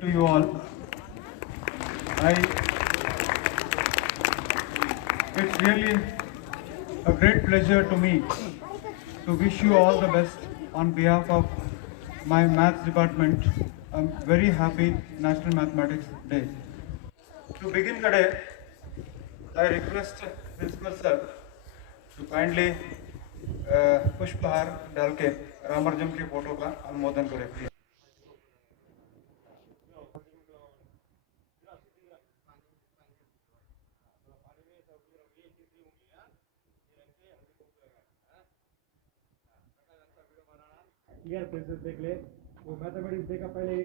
To you all, I it's really a great pleasure to me to wish you all the best on behalf of my maths department. I'm very happy National Mathematics Day. To begin the day, I request Principal Sir to kindly पुष्पहार डाल के रामानुजम की photo का अनुमोदन करें please. Clear princess देख ले वो मैथमेटिक्स डे का पहले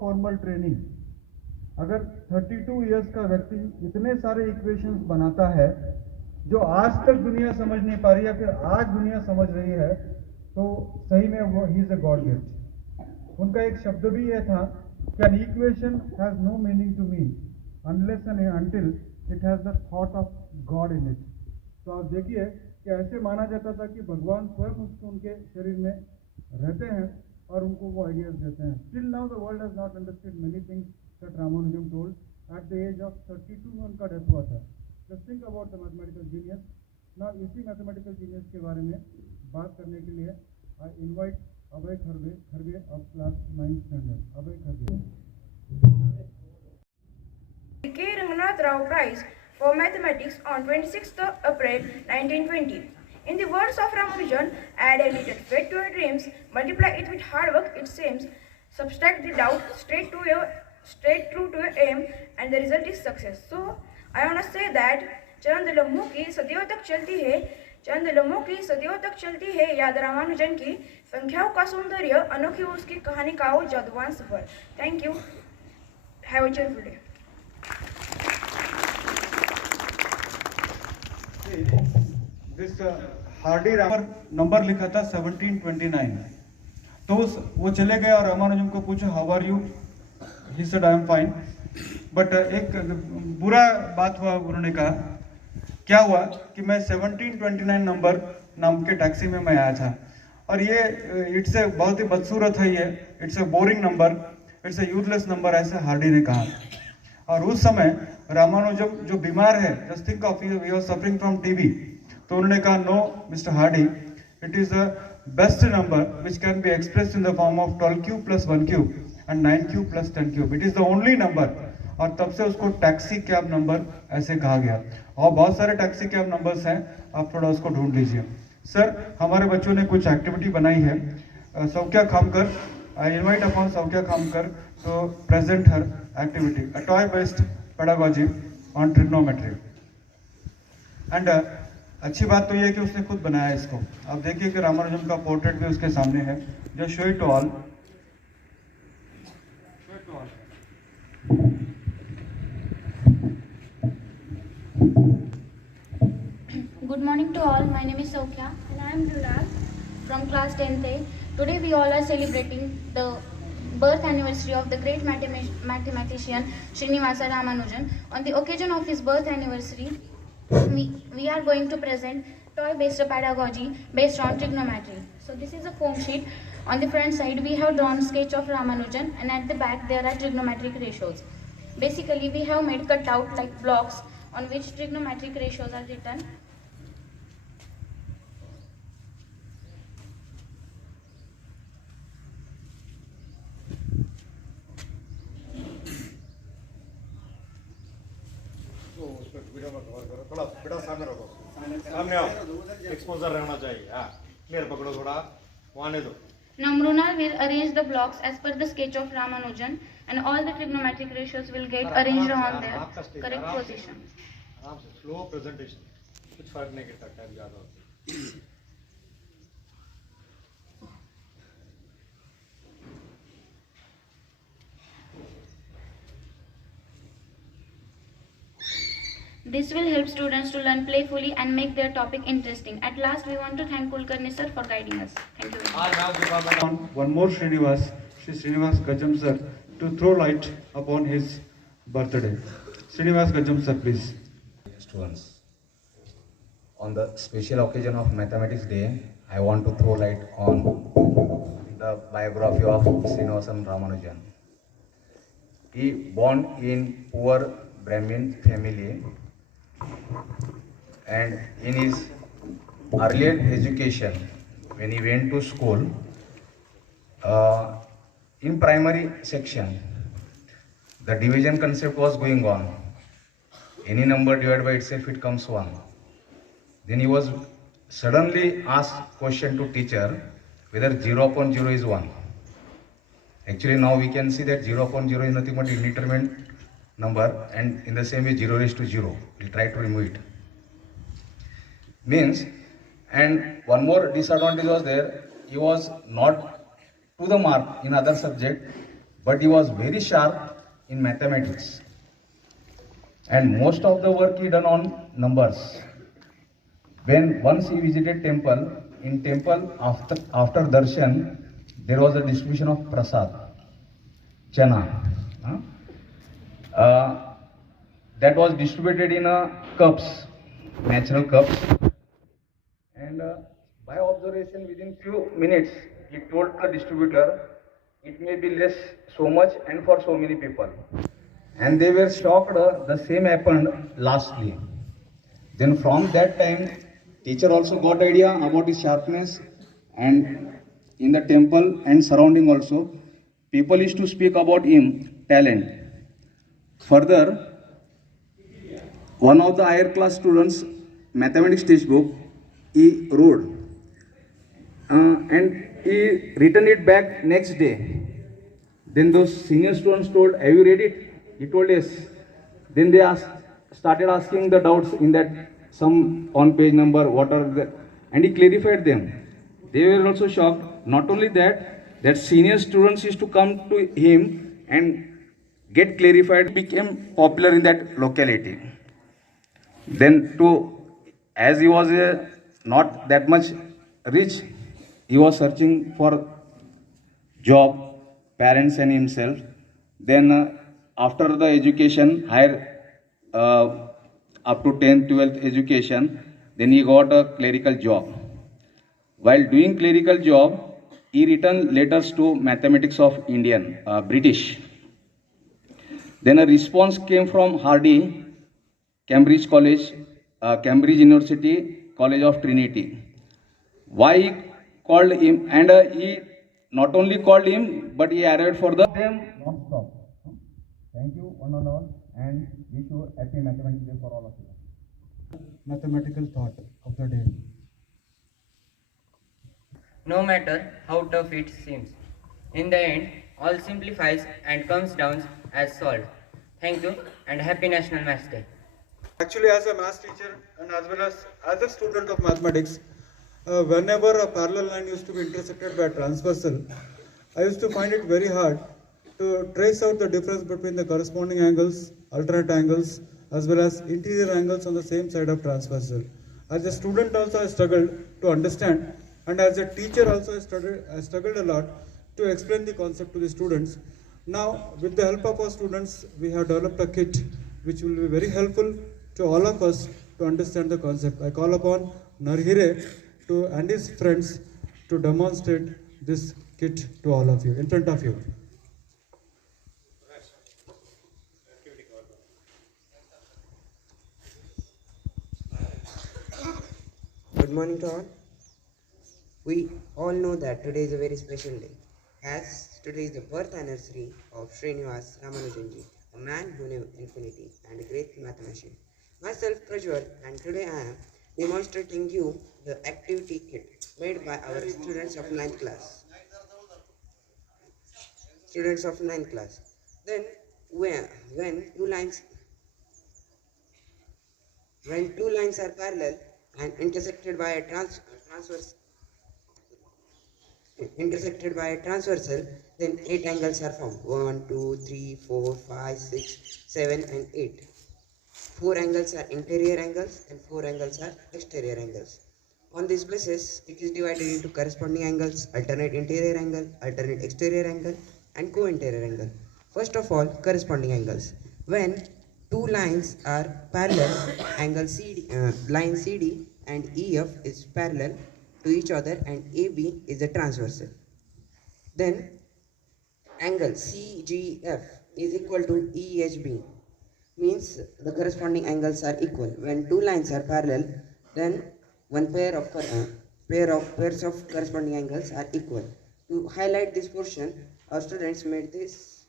फॉर्मल ट्रेनिंग. अगर 32 इयर्स का व्यक्ति इतने सारे इक्वेशंस बनाता है जो आज तक दुनिया समझ नहीं पा रही है, फिर आज दुनिया समझ रही है, तो सही में वो he is a God gift. उनका एक शब्द भी यह था कि an equation has no meaning to me unless and until it has the thought of God in it. तो आप देखिए कि ऐसे माना जाता था कि भगवान स्वयं उनके शरीर में रहते हैं और उनको वो आइडियाज देते हैं. Still now the world has not understood many things that Ramanujam told at the age of 32 में उनका डेथ हुआ था. Just think about the mathematical genius. Now इसी मैथमेटिकल जीनियस के बारे में बात करने के लिए I invite Abhay Kharge of class 9th standard. Abhay Kharge. K. Ranganath Rao Prize for Mathematics on 26th April 1920. In the words of Ramanujan, add a little faith to your dreams, multiply it with hard work, it seems, subtract the doubt, straight true to your aim, and the result is success. So, I want to say that चंद लम्हों की सदियों तक चलती है, चंद लम्हों की सदियों तक चलती है याद रामानुजन की, संख्याओं का सौंदर्य, अनोखी उसकी कहानी का वो जादुआन सफर. Thank you. Have a cheerful day. This Hardy रामर नंबर लिखा था 1729. तो वो चले गए और रामानुजम को पूछा how are you. He said I am fine. But एक बुरा बात हुआ. उन्होंने कहा क्या हुआ कि मैं 1729 नंबर नाम के टैक्सी में मैं आया था और ये इट्स ए बहुत ही बदसूरत है, ये it's a boring number, it's a useless number, ऐसे हार्डी ने कहा. और उस समय रामानुजम जो बीमार है, just think of he was suffering from TB, तो उन्होंने कहा no mister Hardy, it is the best number which can be expressed in the form of 12 cube plus 1 cube and 9 cube plus 10 cube. It is the only number. और तब से उसको taxi cab number ऐसे कहा गया. और बहुत सारे टैक्सी कैब नंबर्स हैं, आप थोड़ा उसको ढूंढ लीजिए. सर, हमारे बच्चों ने कुछ एक्टिविटी बनाई है. Saukhya Khamkar, I invite upon Saukhya Khamkar to present her activity, a toy based pedagogy on trigonometry. And अच्छी बात तो ये है कि उसने खुद बनाया इसको. आप देखिए कि रामानुजम का पोर्ट्रेट भी उसके सामने है. Just show it to all. Good morning to all. My name is Soukya and I am Dhrural from class 10th A. Today we all are celebrating the birth anniversary of the great mathematician Srinivasa Ramanujan. On the occasion of his birth anniversary, we are going to present toy-based pedagogy based on trigonometry. So this is a foam sheet. On the front side, we have drawn sketch of Ramanujan, and at the back there are trigonometric ratios. Basically, we have made cutout like blocks on which trigonometric ratios are written. बेटा सामने रखो, सामने आओ, exposure रहना चाहिए। हाँ, clear पकड़ो थोड़ा, वहाँ नहीं दो। Now Mrunal will arrange the blocks as per the sketch of Ramanujan, and all the trigonometric ratios will get arranged on their correct position. आराम से, स्लो प्रेजेंटेशन, कुछ फर्क नहीं करता, टाइम ज़्यादा होता है। This will help students to learn playfully and make their topic interesting. At last, we want to thank Kulkarni sir for guiding us. Thank you very much. आज नाम department On one more Srinivas, Shri Srinivas Gajam sir, to throw light upon his birthday. Srinivas Gajam sir, please. Students, on the special occasion of Mathematics Day, I want to throw light on the biography of Srinivasan Ramanujan. He born in poor Brahmin family, and in his earlier education, when he went to school, in primary section, the division concept was going on. Any number divided by itself, it comes 1. Then he was suddenly asked question to teacher whether 0 upon 0 is 1. Actually now we can see that 0 upon 0 is nothing but indeterminate number, and in the same way 0 raised to 0. We'll try to remove it. Means, and one more disadvantage was there, he was not to the mark in other subject, but he was very sharp in mathematics. And most of the work he done on numbers. When once he visited temple, in temple after darshan, there was a distribution of prasad, chana. That was distributed in cups, natural cups. And by observation, within few minutes, he told the distributor, it may be less so much and for so many people. And they were shocked, the same happened lastly. Then from that time, teacher also got idea about his sharpness, and in the temple and surrounding also, people used to speak about him, talent. Further, one of the higher class students, mathematics textbook, he wrote, and he returned it back next day. Then those senior students told, have you read it? He told yes. Then they started asking the doubts in that, some on page number, what are the, and he clarified them. They were also shocked. Not only that senior students used to come to him and get clarified, became popular in that locality. Then as he was not that much rich, he was searching for job, parents and himself. Then after the education, higher up to 10th, 12th education, then he got a clerical job. While doing clerical job, he written letters to Mathematics of Indian, British. Then a response came from Hardy, Cambridge College, Cambridge University, College of Trinity. Why he called him, and he not only called him, but he arrived for them non-stop. Thank you one and all, and wish you happy Mathematics Day for all of you. Mathematical thought of the day. No matter how tough it seems, in the end, all simplifies and comes down as solved. Thank you and happy National Maths Day. Actually, as a math teacher and as well as a student of mathematics, whenever a parallel line used to be intersected by a transversal, I used to find it very hard to trace out the difference between the corresponding angles, alternate angles, as well as interior angles on the same side of transversal. As a student also I struggled to understand, and as a teacher also I struggled a lot to explain the concept to the students. Now, with the help of our students, we have developed a kit which will be very helpful to all of us to understand the concept. I call upon Narhire and his friends to demonstrate this kit to all of you, in front of you. Good morning to all. We all know that today is a very special day, as today is the birth anniversary of Srinivas Ramanujanji, a man who knew infinity and a great mathematician. Myself Prajwal, and today I am demonstrating you the activity kit made by our students of 9th class. Students of 9th class. Then when two lines are parallel and intersected by a transversal, then 8 angles are formed. 1, 2, 3, 4, 5, 6, 7 and 8. 4 angles are interior angles and 4 angles are exterior angles. On this basis, it is divided into corresponding angles, alternate interior angle, alternate exterior angle and co-interior angle. First of all, corresponding angles. When two lines are parallel, line CD and EF is parallel to each other and AB is a transversal. Then angle CGF is equal to EHB, means the corresponding angles are equal. When two lines are parallel, then one pairs of corresponding angles are equal. To highlight this portion, our students made this,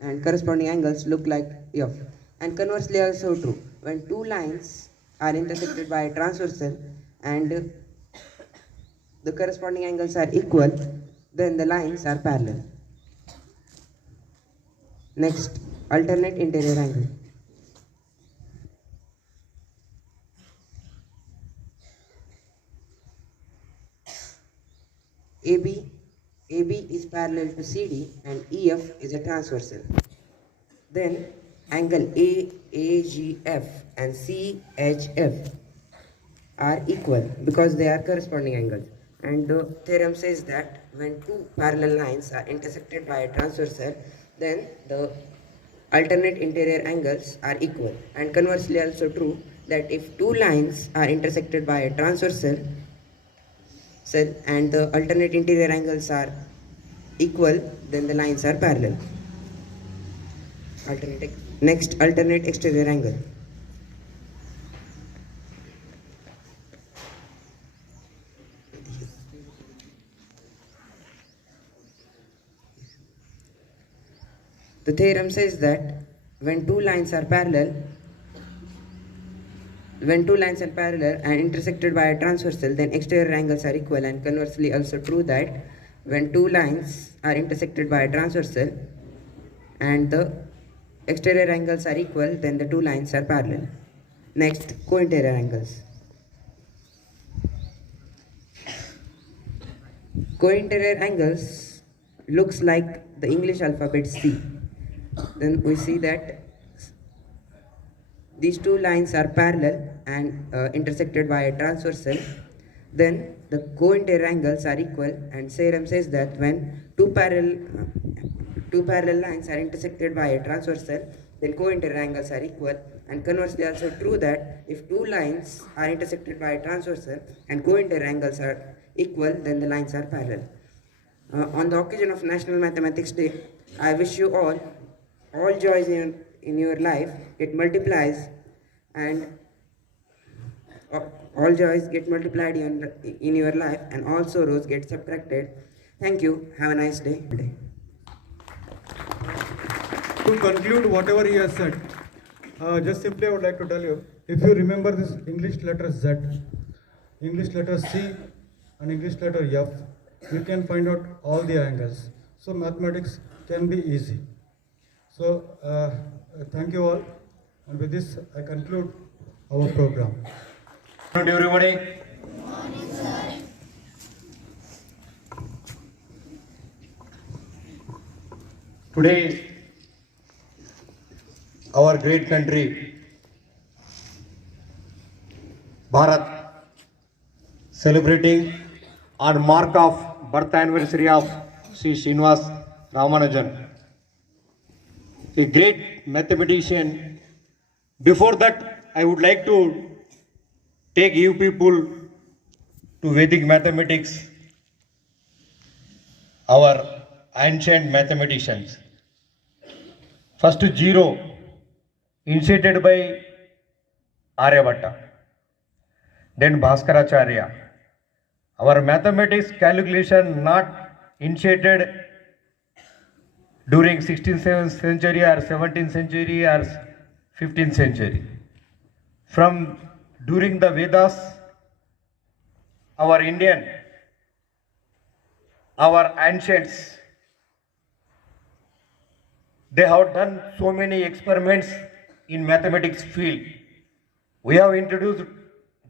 and corresponding angles look like F. And conversely also true. When two lines are intersected by a transversal and the corresponding angles are equal, then the lines are parallel. Next, alternate interior angle. AB is parallel to CD and EF is a transversal. Then angle AGF and CHF are equal because they are corresponding angles. And the theorem says that when two parallel lines are intersected by a transversal, then the alternate interior angles are equal. And conversely also true that if two lines are intersected by a transversal and the alternate interior angles are equal, then the lines are parallel. Next, alternate exterior angle. The theorem says that when two lines are parallel and intersected by a transversal, then exterior angles are equal. And conversely also true that when two lines are intersected by a transversal and the exterior angles are equal, then the two lines are parallel. Next, co-interior angles. Co-interior angles looks like the English alphabet C. Then we see that these two lines are parallel and intersected by a transversal. Then the co-interior angles are equal, and theorem says that when two parallel lines are intersected by a transversal, then co-interior angles are equal. And conversely also true that if two lines are intersected by a transversal and co-interior angles are equal, then the lines are parallel. On the occasion of National Mathematics Day, I wish you all joys in your life get multiplies, and all joys get multiplied in your life, and all sorrows get subtracted. Thank you. Have a nice day. To conclude whatever he has said, just simply I would like to tell you, if you remember this English letter Z, English letter C and English letter F, you can find out all the angles. So mathematics can be easy. So thank you all, and with this I conclude our program. Good morning, everybody. Today, our great country, Bharat, celebrating on mark of birth anniversary of Sri Srinivas Ramanujan, a great mathematician. Before that, I would like to take you people to Vedic mathematics, our ancient mathematicians. First zero, initiated by Aryabhatta, then Bhaskaracharya. Our mathematics calculation not initiated during 16th century or 17th century or 15th century. from during the Vedas, our Indian, our ancients, they have done so many experiments in mathematics field. We have introduced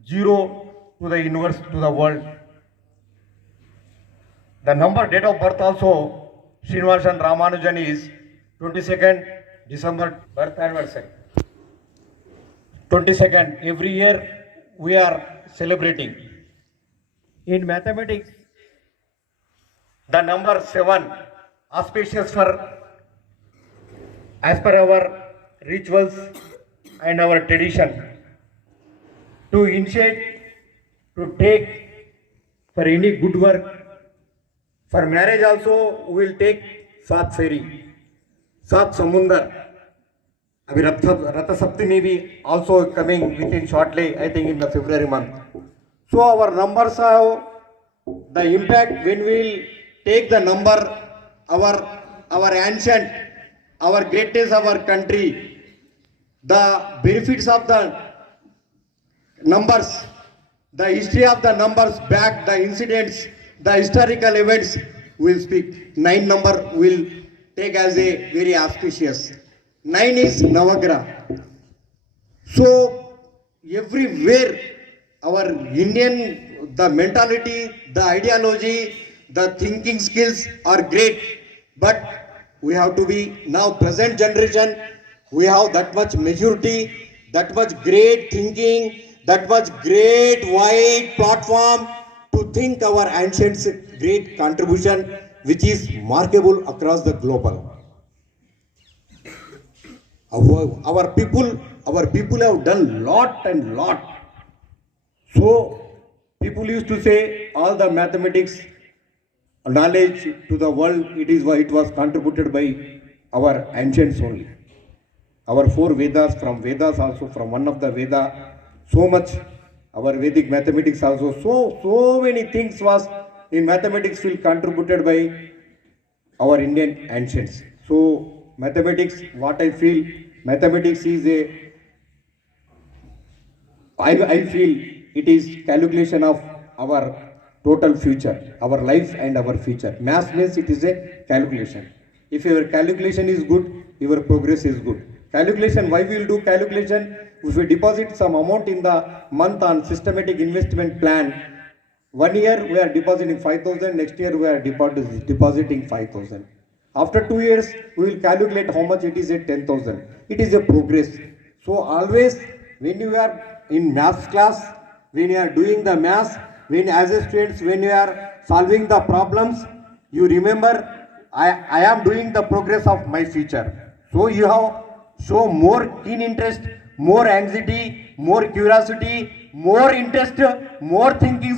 zero to the universe, to the world. The number date of birth also, Srinivasan Ramanujan is 22nd December birth anniversary. 22nd, every year we are celebrating. In mathematics, the number 7, auspicious for, as per our rituals and our tradition, to initiate, to take for any good work. For marriage also, we will take Saat Fairy, Saat Samundar. Abhi Ratha Saptami be also coming within shortly, I think in the February month. So our numbers have the impact when we will take the number, our ancient, our greatness of our country, the benefits of the numbers, the history of the numbers back, the incidents, the historical events will speak. 9 number will take as a very auspicious. 9 is Navagraha. So everywhere our Indian, the mentality, the ideology, the thinking skills are great, but we have to be now present generation, we have that much maturity, that much great thinking, that much great wide platform to think our ancients' great contribution, which is markable across the global. Our people have done lot and lot. So people used to say all the mathematics knowledge to the world, it was contributed by our ancients only. Our 4 Vedas, from Vedas also, from one of the Veda, so much, our Vedic mathematics also, so many things was in mathematics field contributed by our Indian ancients. So mathematics, what I feel, mathematics is I feel it is calculation of our total future, our life and our future. Math means it is a calculation. If your calculation is good, your progress is good. Calculation, why we will do calculation? If we deposit some amount in the month on systematic investment plan, 1 year we are depositing 5,000, next year we are depositing 5,000. After 2 years, we will calculate how much it is at 10,000. It is a progress. So always when you are in maths class, when you are doing the maths, when as a student, when you are solving the problems, you remember, I am doing the progress of my future. So you have show more keen interest, more anxiety, more curiosity, more interest, more thinking